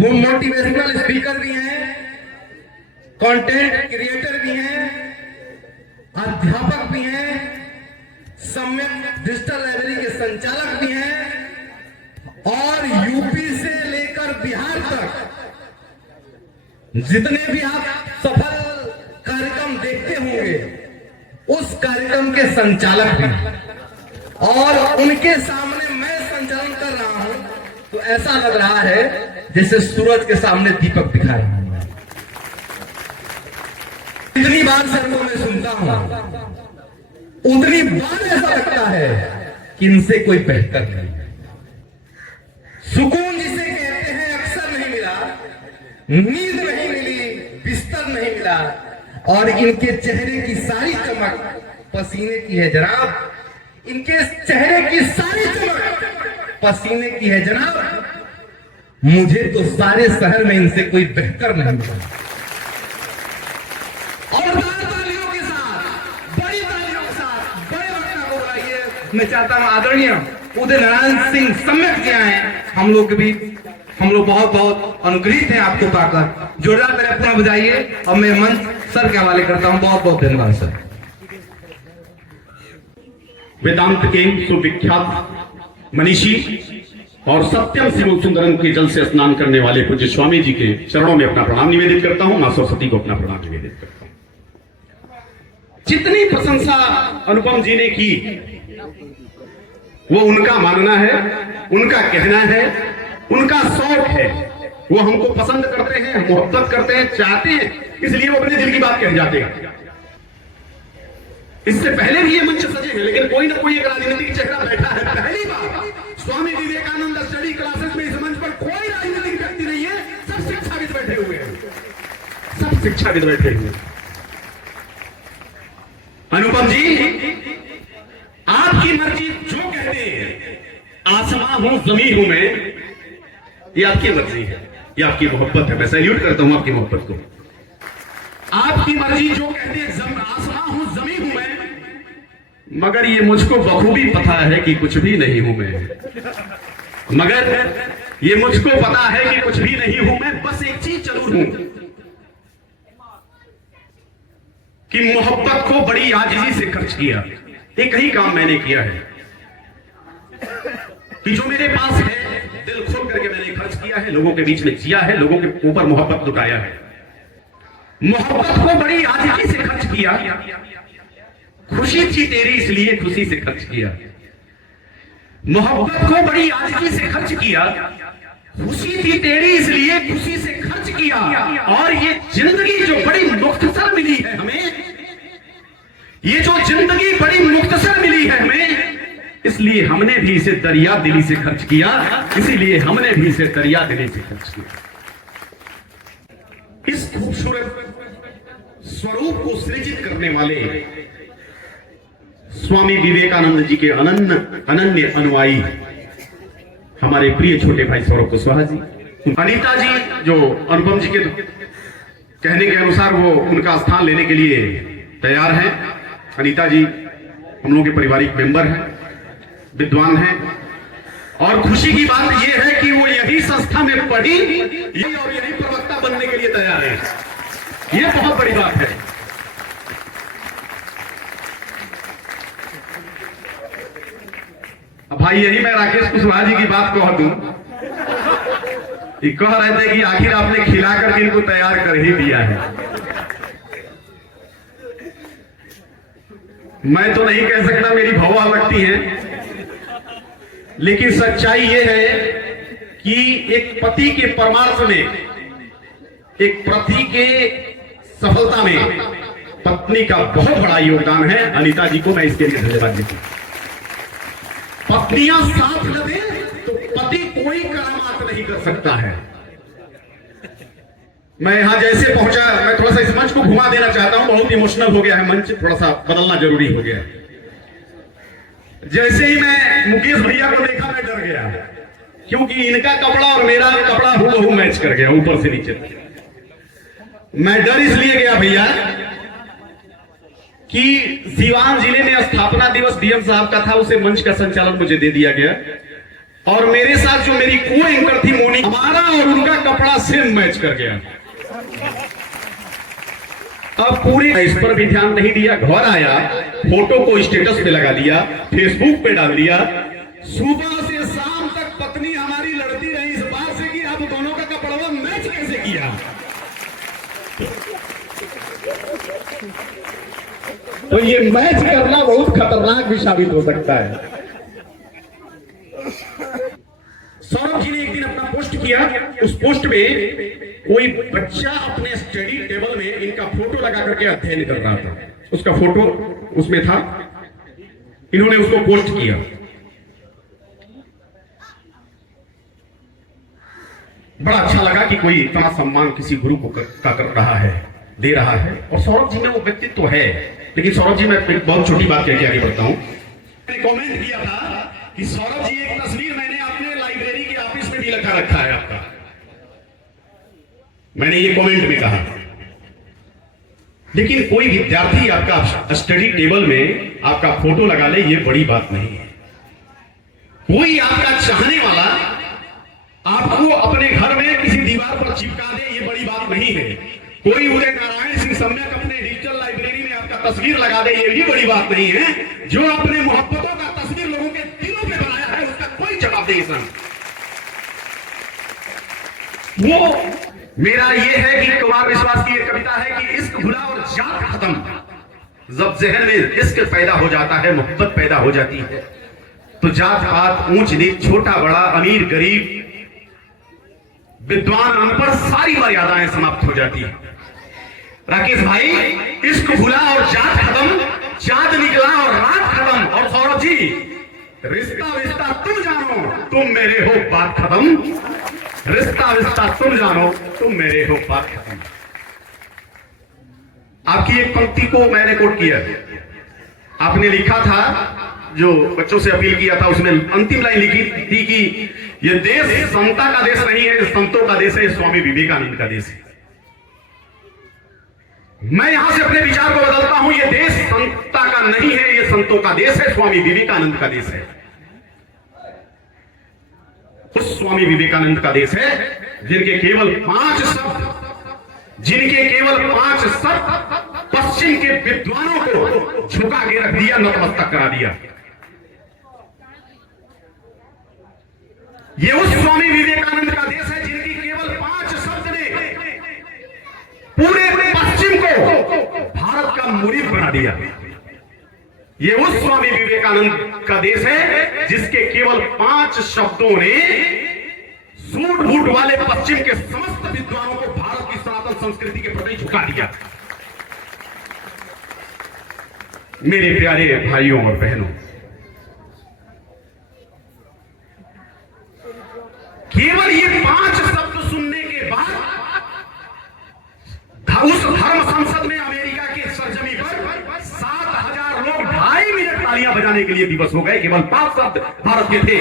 वो motivational speaker भी हैं, कंटेंट क्रिएटर भी हैं, अध्यापक भी हैं, सम्यक डिजिटल लाइब्रेरी के संचालक भी हैं और यूपी से लेकर बिहार तक जितने भी आप सफल कार्यक्रम देखते होंगे उस कार्यक्रम के संचालक भी हैं। और उनके सामने मैं संचालन कर रहा हूं तो ऐसा लग रहा है जैसे सूरज के सामने दीपक दिखाई। जितनी बार सर को मैं सुनता हूं उतनी बार ऐसा लगता है कि इनसे कोई बेहतर नहीं है। सुकून जिसे कहते हैं अक्सर नहीं मिला, नींद नहीं मिली, बिस्तर नहीं मिला और इनके चेहरे की सारी चमक पसीने की है जनाब। इनके चेहरे की सारी चमक पसीने की है जनाब। मुझे तो सारे शहर में इनसे कोई बेहतर नहीं मिला। और तालियों के साथ, बड़ी तालियों के साथ बड़े वक्ता को बुलाइए। मैं चाहता हूं आदरणीय उदय नारायण सिंह सम्यक जी आए हम लोग के बीच। हम लोग बहुत बहुत अनुग्रहित हैं आपको पाकर। जोरदार मेरे अपना बजाइए और मैं मंच सर के हवाले करता हूं। बहुत बहुत धन्यवाद सर। वेदांत के सुविख्यात मनीषी और सत्यम शिव सुंदरम के जल से स्नान करने वाले पूज्य स्वामी जी के चरणों में अपना प्रणाम निवेदित करता हूं। मां सरस्वती को अपना प्रणाम निवेदित करता हूं। जितनी प्रशंसा अनुपम जी ने की वो उनका मानना है, उनका कहना है, उनका शौक है। वो हमको पसंद करते हैं, मोहब्बत करते हैं, चाहते हैं, इसलिए वो अपने दिल की बात कह जाते हैं। इससे पहले भी ये मंच सजे हैं लेकिन कोई ना कोई एक राजनीतिक चेहरा बैठा है। पहली बार स्वामी विवेकानंद स्टडी क्लासेस में इस मंच पर कोई राजनीतिक व्यक्ति नहीं है। सब शिक्षाविद बैठे हुए हैं, सब शिक्षाविद बैठे हुए हैं। अनुपम जी आपकी मर्जी जो कहते हैं, आसमां हूं जमीन हूं मैं, ये आपकी मर्जी है, ये आपकी मोहब्बत है। मैं सैल्यूट करता हूं आपकी मोहब्बत को। आपकी मर्जी जो कहते हैं, आसमां हूं जमीन हूं मैं, मगर ये मुझको बखूबी पता है कि कुछ भी नहीं हूं मैं। मगर ये मुझको पता है कि कुछ भी नहीं हूं मैं। बस एक चीज जरूर हूं कि मोहब्बत को बड़ी आजिजी से खर्च किया। एक ही काम मैंने किया है कि जो मेरे पास है दिल खोल करके मैंने खर्च किया है, लोगों के बीच में जिया है, लोगों के ऊपर मोहब्बत लुटाया है। मोहब्बत को बड़ी आजिजी से खर्च किया। खुशी थी तेरी इसलिए खुशी से खर्च किया। मोहब्बत को बड़ी आजिजी से खर्च किया। खुशी थी तेरी इसलिए खुशी से खर्च किया। और ये जिंदगी जो बड़ी मुख्तसर मिली है हमें, ये जो जिंदगी बड़ी मुख्तसर मिली है हमें, इसलिए हमने भी इसे दरिया दिली से खर्च किया। इसीलिए हमने भी इसे दरिया दिली से खर्च किया। इस खूबसूरत स्वरूप को सृजित करने वाले स्वामी विवेकानंद जी के अनन्य अनुयायी हमारे प्रिय छोटे भाई सौरभ कुशवाहा जी, अनीता जी जो अनुपम जी के कहने के अनुसार वो उनका स्थान लेने के लिए तैयार हैं। अनीता जी हम लोगों के पारिवारिक मेंबर हैं, विद्वान हैं और खुशी की बात यह है कि वो यही संस्था में पढ़ी और यही प्रवक्ता बनने के लिए तैयार है। यह बहुत बड़ी बात है। अब भाई यही मैं राकेश कुशवाहा जी की बात कह दूं, कह रहे थे कि आखिर आपने खिला करके इनको तैयार कर ही दिया है। मैं तो नहीं कह सकता, मेरी भौवा लगती है, लेकिन सच्चाई यह है कि एक पति के परमार्थ में, एक पति के सफलता में पत्नी का बहुत बड़ा योगदान है। अनीता जी को मैं इसके लिए धन्यवाद देती हूं। पत्नियां साथ न दें तो पति कोई करामात नहीं कर सकता है। मैं यहां जैसे पहुंचा, मैं थोड़ा सा इस मंच को घुमा देना चाहता हूं। बहुत इमोशनल हो गया है मंच, थोड़ा सा बदलना जरूरी हो गया। जैसे ही मैं मुकेश भैया को देखा मैं डर गया, क्योंकि इनका कपड़ा और मेरा कपड़ा हूबहू मैच कर गया ऊपर से नीचे। मैं डर इसलिए गया भैया कि सीवान जिले में स्थापना दिवस डीएम साहब का था, उसे मंच का संचालन मुझे दे दिया गया। और मेरे साथ जो मेरी को एंकर थी मोनी, हमारा और उनका कपड़ा सेम मैच कर गया। अब पूरे इस पर भी ध्यान नहीं दिया, घर आया, फोटो को स्टेटस पे लगा दिया, फेसबुक पे डाल दिया। सुबह से शाम तक पत्नी हमारी लड़ती रही इस बात से कि आप दोनों का कपड़ा मैच कैसे किया। तो ये मैच करना बहुत खतरनाक भी साबित हो सकता है। सौरभ जी ने एक दिन अपना पोस्ट किया, उस पोस्ट में कोई बच्चा अपने स्टडी टेबल में इनका फोटो लगा करके अध्ययन कर रहा था, उसका फोटो उसमें था, इन्होंने उसको पोस्ट किया। बड़ा अच्छा लगा कि कोई इतना सम्मान किसी गुरु को कर रहा है, दे रहा है। और सौरभ जी में वो व्यक्तित्व है। लेकिन सौरभ जी, मैं एक बहुत छोटी बात कह के आगे बढ़ता हूं। मैंने कमेंट किया था कि सौरभ जी एक तस्वीर मैंने अपने लाइब्रेरी के ऑफिस में भी लगा रखा है आपका, मैंने ये कमेंट में कहा। लेकिन कोई विद्यार्थी आपका स्टडी टेबल में आपका फोटो लगा ले, ये बड़ी बात नहीं है। कोई आपका चाहने वाला आपको अपने घर में किसी दीवार पर चिपका दे, ये बड़ी बात नहीं है। कोई उदय नारायण सिंह सम्यक अपने डिजिटल लाइब्रेरी में आपका तस्वीर लगा दे, ये भी बड़ी बात नहीं है। जो अपने मोहब्बतों का तस्वीर लोगों के दिलों में बनाया है, उसका कोई जवाब नहीं है। वो मेरा ये है कि कुमार विश्वास की एक कविता है कि इश्क भुला और जात खत्म। जब जहन में इश्क पैदा हो जाता है, मोहब्बत पैदा हो जाती है, तो जात पात, ऊंच नीच, छोटा बड़ा, अमीर गरीब, विद्वान अनपढ़, सारी मर्यादाएं समाप्त हो जाती है। राकेश भाई, इश्क भुला और जात खत्म, चांद निकला और रात खत्म। और सौरभ जी, रिश्ता विश्ता तुम जानो, तुम मेरे हो, बात खत्म। रिश्ता विश्ता तुम जानो, तुम मेरे हो, बात खत्म। आपकी एक पंक्ति को मैंने कोट किया, आपने लिखा था, जो बच्चों से अपील किया था, उसमें अंतिम लाइन लिखी थी कि यह देश समता का देश नहीं है, संतों का देश है, स्वामी विवेकानंद का देश है। मैं यहां से अपने विचार को बदलता हूं, यह देश समता का नहीं है, यह संतों का देश है, स्वामी विवेकानंद का देश है। उस स्वामी विवेकानंद का देश है जिनके केवल 5 शब्द पश्चिम के विद्वानों को झुका के रख दिया, नतमस्तक करा दिया। ये उस स्वामी विवेकानंद का देश है जिनकी केवल 5 शब्द ने पूरे पश्चिम को भारत का मुरीद बना दिया। ये उस स्वामी विवेकानंद का देश है जिसके केवल 5 शब्दों ने सूट बूट वाले पश्चिम के समस्त विद्वानों को भारत की सनातन संस्कृति के प्रति झुका दिया। मेरे प्यारे भाइयों और बहनों, केवल ये 5 शब्द सुनने के बाद उस धर्म संसद में अमेरिका के सरजमी पर 7,000 लोग 2.5 मिनट तालियां बजाने के लिए विवश हो गए। केवल 5 शब्द भारत के थे,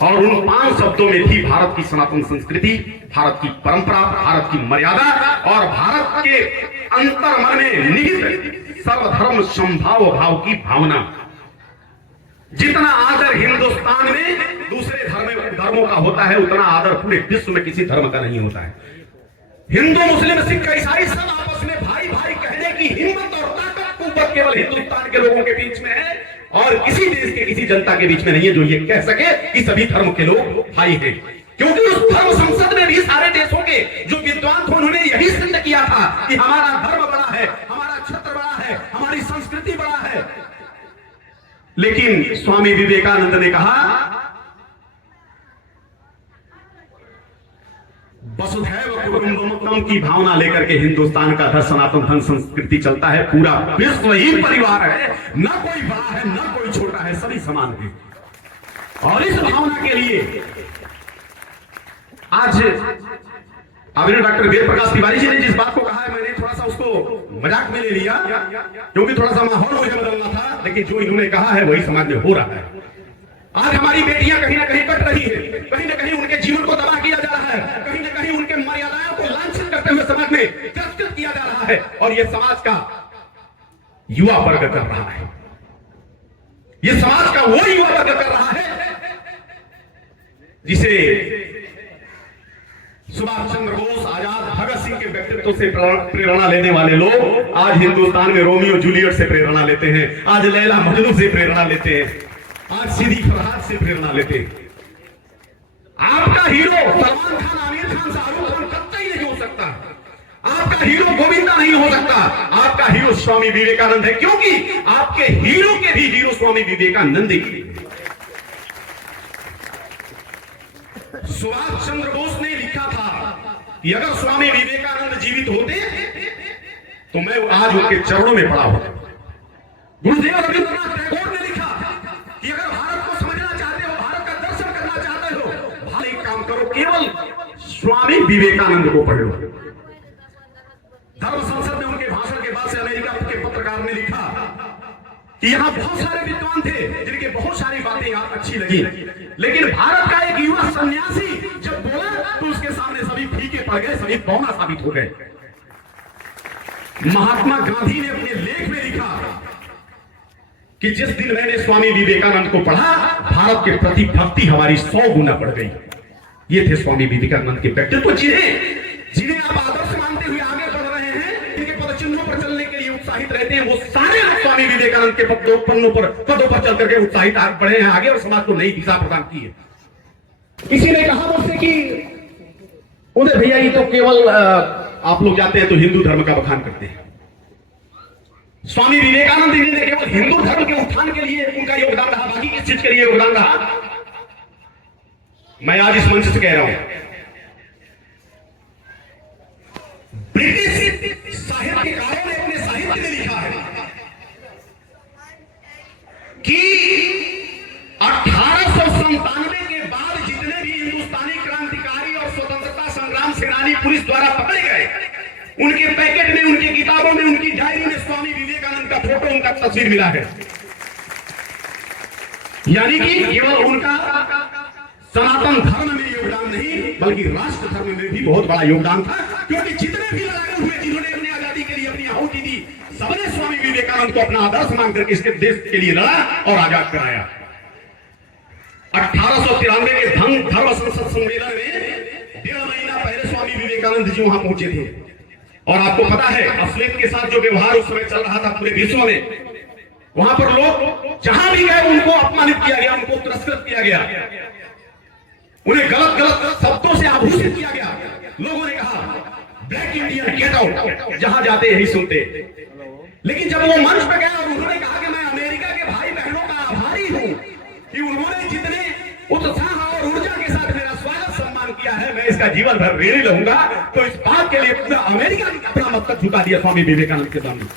और उन 5 शब्दों में थी भारत की सनातन संस्कृति, भारत की परंपरा, भारत की मर्यादा और भारत के अंतर्मन में निहित सर्वधर्म संभाव भाव की भावना। जितना आदर हिंदुस्तान में दूसरे धर्मों का होता है, उतना आदर पूरे विश्व में किसी धर्म का नहीं होता है। हिंदू, मुस्लिम, सिख, ईसाई सब आपस में भाई भाई कहने की हिम्मत और ताकत, कुव्वत केवल हिंदुस्तान के लोगों के बीच में है और किसी देश के किसी जनता के बीच में नहीं है जो ये कह सके कि सभी धर्म के लोग भाई हैं। क्योंकि उस धर्म संसद में भी सारे देशों के जो विद्वान थे, उन्होंने यही सिद्ध किया था कि हमारा धर्म बड़ा है, हमारा क्षेत्र बड़ा है, हमारी संस्कृति बड़ा है। लेकिन स्वामी विवेकानंद ने कहा, वसुधैव कुटुंबकम की भावना लेकर के हिंदुस्तान का सनातन धर्म संस्कृति चलता है। पूरा विश्व ही परिवार है, ना कोई बड़ा है ना कोई छोटा है, सभी समान है। और इस भावना के लिए आज आदरणीय डॉक्टर वेद प्रकाश तिवारी जी ने जिस बात को कहा है, मैंने थोड़ा सा उसको मजाक में ले लिया, क्योंकि थोड़ा सा माहौल मुझे बदलना था। लेकिन जो इन्होंने कहा है वही समाज में हो रहा है। आज हमारी बेटियां कहीं ना कहीं कट रही है, कहीं ना कहीं उनके जीवन को तबाह किया जा रहा है, कहीं ना कहीं उनके मर्यादाओं को लांछित करते हुए समाज में तिरस्कृत किया जा रहा है। और यह समाज का युवा वर्ग कर रहा है। ये समाज का वो युवा वर्ग कर रहा है जिसे सुभाष चंद्र बोस, आजाद, भगत सिंह के व्यक्तित्व से प्रेरणा लेने वाले लोग आज हिंदुस्तान में रोमियो जूलियट से प्रेरणा लेते हैं, आज लैला मजनू से प्रेरणा लेते हैं, आज सीधी फरहाद से प्रेरणा लेते हैं। आपका हीरो सलमान खान, आमिर खान, शाहरुख खान कतई नहीं हो सकता। आपका हीरो गोविंदा नहीं हो सकता। आपका हीरो स्वामी विवेकानंद है, क्योंकि आपके हीरो के भी हीरो स्वामी विवेकानंद ही। सुभाष चंद्र बोस ने लिखा था कि अगर स्वामी विवेकानंद जीवित होते तो मैं आज उनके चरणों में पड़ा होता। गुरुदेव रविंद्रनाथ टैगोर ने लिखा कि अगर भारत को समझना चाहते हो, भारत का दर्शन करना चाहते हो, भाई एक काम करो, केवल स्वामी विवेकानंद को पढ़ लो। धर्म संसद में उनके भाषण के बाद से अमेरिका के पत्रकार ने लिखा कि यहां बहुत सारे विद्वान थे जिनके बहुत सारी बातें यहां अच्छी लगी, लेकिन भारत का एक युवा सन्यासी जब बोला तो उसके सामने सभी फीके पड़ गए, सभी बौना साबित हो गए। महात्मा गांधी ने अपने लेख में लिखा कि जिस दिन मैंने स्वामी विवेकानंद को पढ़ा, भारत के प्रति भक्ति हमारी 100 गुना बढ़ गई। ये थे स्वामी विवेकानंद के व्यक्तित्व, जिन्हें आप आदर्श मानते हुए आगे बढ़ रहे हैं, इनके पदचिन्हों पर चलने के लिए उत्साहित रहते हैं। वो सारे लोग स्वामी विवेकानंद के पदों पर चल करके उत्साहित बढ़े हैं आगे और समाज को नई दिशा प्रदान की है। किसी ने कहा मुझसे कि उन्हें भैया ये तो केवल आप लोग जाते हैं तो हिंदू धर्म का बखान करते हैं। स्वामी विवेकानंद जी ने केवल हिंदू धर्म के उत्थान के लिए उनका योगदान रहा, बाकी किस चीज के लिए योगदान रहा मैं आज इस मंच से कह रहा हूं। ब्रिटिश साहित्यकारों ने अपने साहित्य में लिखा है कि 1897 के बाद जितने भी हिंदुस्तानी क्रांतिकारी और स्वतंत्रता संग्राम सेनानी पुलिस द्वारा पकड़े गए, उनके पैकेट में, उनकी किताबों में, उनकी डायरी में स्वामी विवेकानंद का फोटो, उनका तस्वीर मिला है। यानी कि केवल उनका सनातन धर्म में योगदान नहीं बल्कि राष्ट्र धर्म में भी बहुत बड़ा योगदान था, क्योंकि जितने भी लड़ाए हुए, जिन्होंने अपनी आजादी के लिए अपनी आहुति दी, सबने स्वामी विवेकानंद को अपना आदर्श मान करके इसके देश के लिए लड़ा और आजाद कराया। 1893 के धर्म संसद सम्मेलन में 1.5 महीना पहले स्वामी विवेकानंद जी वहां पहुंचे थे, और आपको पता है अश्लील के साथ जो व्यवहार उस समय चल रहा था पूरे विश्व में, वहां पर लोग जहां भी गए उनको अपमानित किया गया, उनको तिरस्कृत किया गया, उन्हें गलत गलत शब्दों से आभूषित किया गया। लोगों ने कहा ब्लैक इंडियन गेट आउट, जहां जाते यही सुनते। लेकिन जब वो मंच पे गया और उन्होंने कहा कि मैं अमेरिका के भाई बहनों का आभारी हूं कि उन्होंने जितने उत्साह और ऊर्जा के साथ मेरा स्वागत सम्मान किया है, मैं इसका जीवन भर ऋणी रहूंगा, तो इस बात के लिए पूरा अमेरिका ने अपना मस्तक झुका दिया स्वामी विवेकानंद के सामने।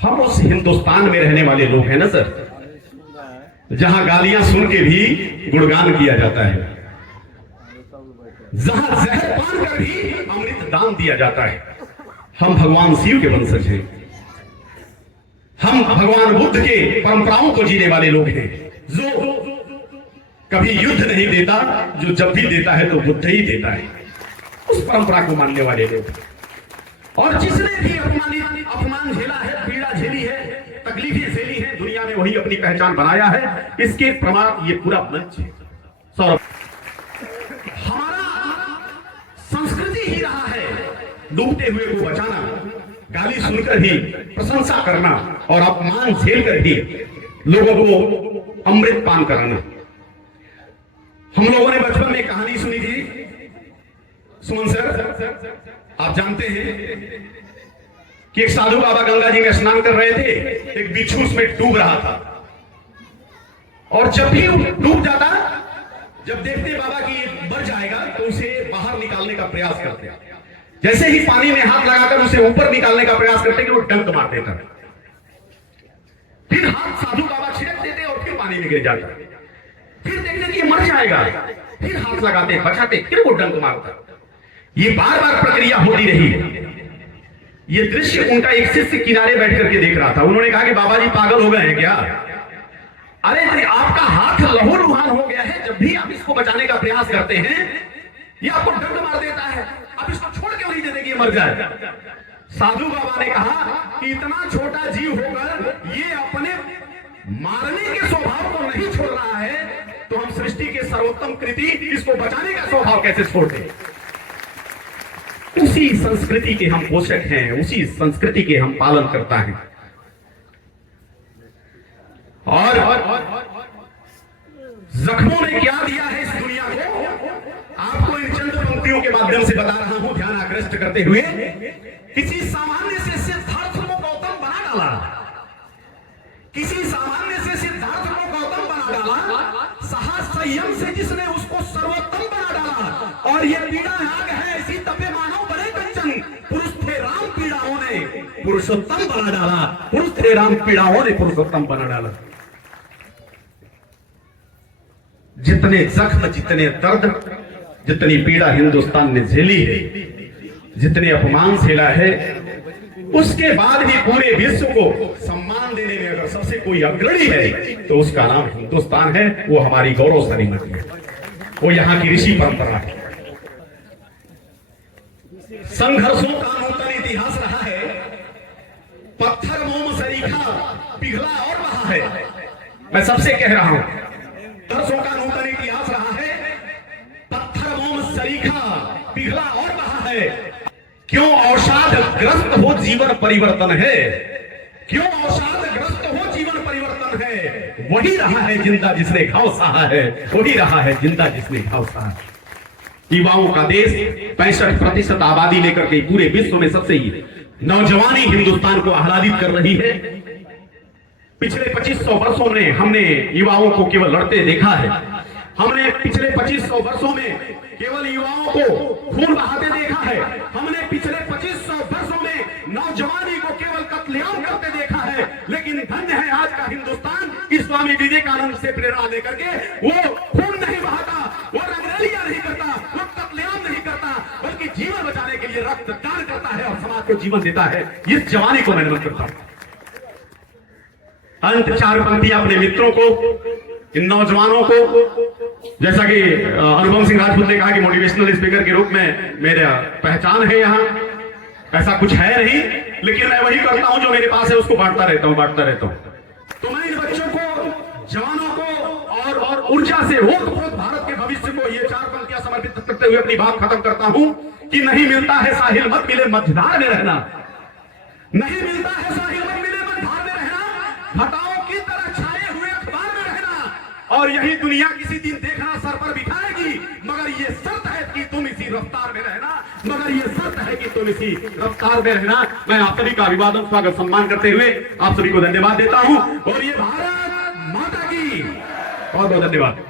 हम उस हिंदुस्तान में रहने वाले लोग हैं ना सर, जहां गालियां सुन के भी गुणगान किया जाता है, जहां जहर पान कर भी अमृत दान दिया जाता है। हम भगवान शिव के वंशज हैं, हम भगवान बुद्ध के परंपराओं को जीने वाले लोग हैं, जो कभी युद्ध नहीं देता, जो जब भी देता है तो बुद्ध ही देता है, उस परंपरा को मानने वाले लोग। और जिसने भी अपमान झेला है, पीड़ा झेली है, तकलीफें झेली है, दुनिया में वही अपनी पहचान बनाया है, इसके प्रमाण ये पूरा मंच है। सौरभ, हमारा संस्कृति ही रहा है डूबते हुए को बचाना, गाली सुनकर भी प्रशंसा करना और अपमान झेल कर भी लोगों को अमृत पान कराना। हम लोगों ने बचपन में कहानी सुनी थी, सुमन सर आप जानते हैं कि एक साधु बाबा गंगा जी में स्नान कर रहे थे, एक बिच्छू उसमें डूब रहा था, और जब भी डूब जाता, जब देखते बाबा कि ये मर जाएगा तो उसे बाहर निकालने का प्रयास करते। जैसे ही पानी में हाथ लगाकर उसे ऊपर निकालने का प्रयास करते कि वो डंक मार देता, फिर हाथ साधु बाबा छिड़क देते और फिर पानी में गिर जाता, फिर देखते कि मर जाएगा, फिर हाथ लगाते, बचाते, फिर वो डंक मारता। ये बार बार प्रक्रिया होती रही। ये दृश्य उनका एक शिष्य किनारे बैठ करके देख रहा था। उन्होंने कहा कि बाबा जी पागल हो गए हैं क्या? अरे आपका हाथ लहूलुहान हो गया है, जब भी आप इसको बचाने का प्रयास करते हैं ये आपको डंक मार देता है, आप इसको छोड़ क्यों नहीं देते कि ये मर जाए? साधु बाबा ने कहा कि इतना छोटा जीव होकर ये अपने मारने के स्वभाव को नहीं छोड़ रहा है, तो हम सृष्टि के सर्वोत्तम कृति इसको बचाने का स्वभाव कैसे छोड़ दें। उसी संस्कृति के हम पोषक हैं, उसी संस्कृति के हम पालन करता हैं। और जख्मों ने क्या दिया है इस दुनिया को, आपको इन चंद पंक्तियों के माध्यम से बता रहा हूं, ध्यान आकृष्ट करते हुए। किसी सामान्य से सिद्धार्थ को गौतम बना डाला, किसी सामान्य से सिद्धार्थ को गौतम बना डाला, साहस संयम से जिसने उसको सर्वोत्तम बना डाला। और ये पीड़ा आग है इसी तपे मानव बने कंचन, पुरुष थे राम पीड़ाओं ने पुरुषोत्तम बना डाला, पुरुष थे राम पीड़ाओं ने पुरुषोत्तम बना डाला। जितने जख्म, जितने दर्द, जितनी पीड़ा हिंदुस्तान ने झेली है, जितने अपमान झेला है, उसके बाद भी पूरे विश्व को सम्मान देने में अगर सबसे कोई अग्रणी है तो उसका नाम हिंदुस्तान है। वो हमारी गौरवशाली नदी है, वो यहाँ की ऋषि परंपरा है। संघर्षों का नूतन इतिहास रहा है, पत्थर मोम सरीखा पिघला और बहा है। मैं सबसे कह रहा हूं, संघर्षों का नूतन इतिहास रहा है, पत्थर मोम सरीखा पिघला और बहा है। क्यों अवसाद ग्रस्त हो जीवन परिवर्तन है, क्यों अवसाद ग्रस्त हो जीवन परिवर्तन है। वही रहा है जिंदा जिसने घाव सहा है, वही रहा है जिंदा जिसने घाव सहा है। युवाओं का देश 65% आबादी लेकर के पूरे विश्व में सबसे ही नौजवानी हिंदुस्तान को आह्लादित कर रही है। पिछले 2500 वर्षों में हमने युवाओं को केवल लड़ते देखा है, हमने पिछले 2500 वर्षों में केवल युवाओं को खून बहाते देखा है, हमने पिछले 2500 वर्षों में नौजवानी को केवल कत्लेआम करते देखा है। लेकिन धन्य है आज का हिंदुस्तान कि स्वामी विवेकानंद से प्रेरणा लेकर के वो खून नहीं बहाता, वो रंगरेलियां नहीं करता, वो कत्लेआम नहीं करता, बल्कि जीवन बचाने के लिए रक्तदान करता है और समाज को जीवन देता है। इस जवानी को मैं नमन करता हूं। अंत चार पंक्तियां अपने मित्रों को, इन नौजवानों को, जैसा कि अनुपम सिंह राजपूत ने कहा कि मोटिवेशनल स्पीकर के रूप में मेरा पहचान है, यहाँ ऐसा कुछ है नहीं, लेकिन मैं वही करता हूं जो मेरे पास है, उसको बांटता रहता हूं। तो मैं इन बच्चों को, जवानों को और ऊर्जा से ओत-प्रोत भारत के भविष्य को ये चार पंक्तियां समर्पित करते हुए अपनी बात खत्म करता हूं कि नहीं मिलता है साहिल मत मिले मझधार में रहना, नहीं मिलता है साहिल मत मिले मझधार में रहना, घटाओं की तरह छाए हुए अखबार में रहना, और यही दुनिया किसी दिन देखना सर पर बिठाएगी, मगर ये शर्त है कि तुम इसी रफ्तार में रहना, मगर ये शर्त है कि तुम इसी रफ्तार में रहना। मैं आप सभी का अभिवादन, स्वागत, सम्मान करते हुए आप सभी को धन्यवाद देता हूं, और ये भारत माता की बहुत बहुत धन्यवाद।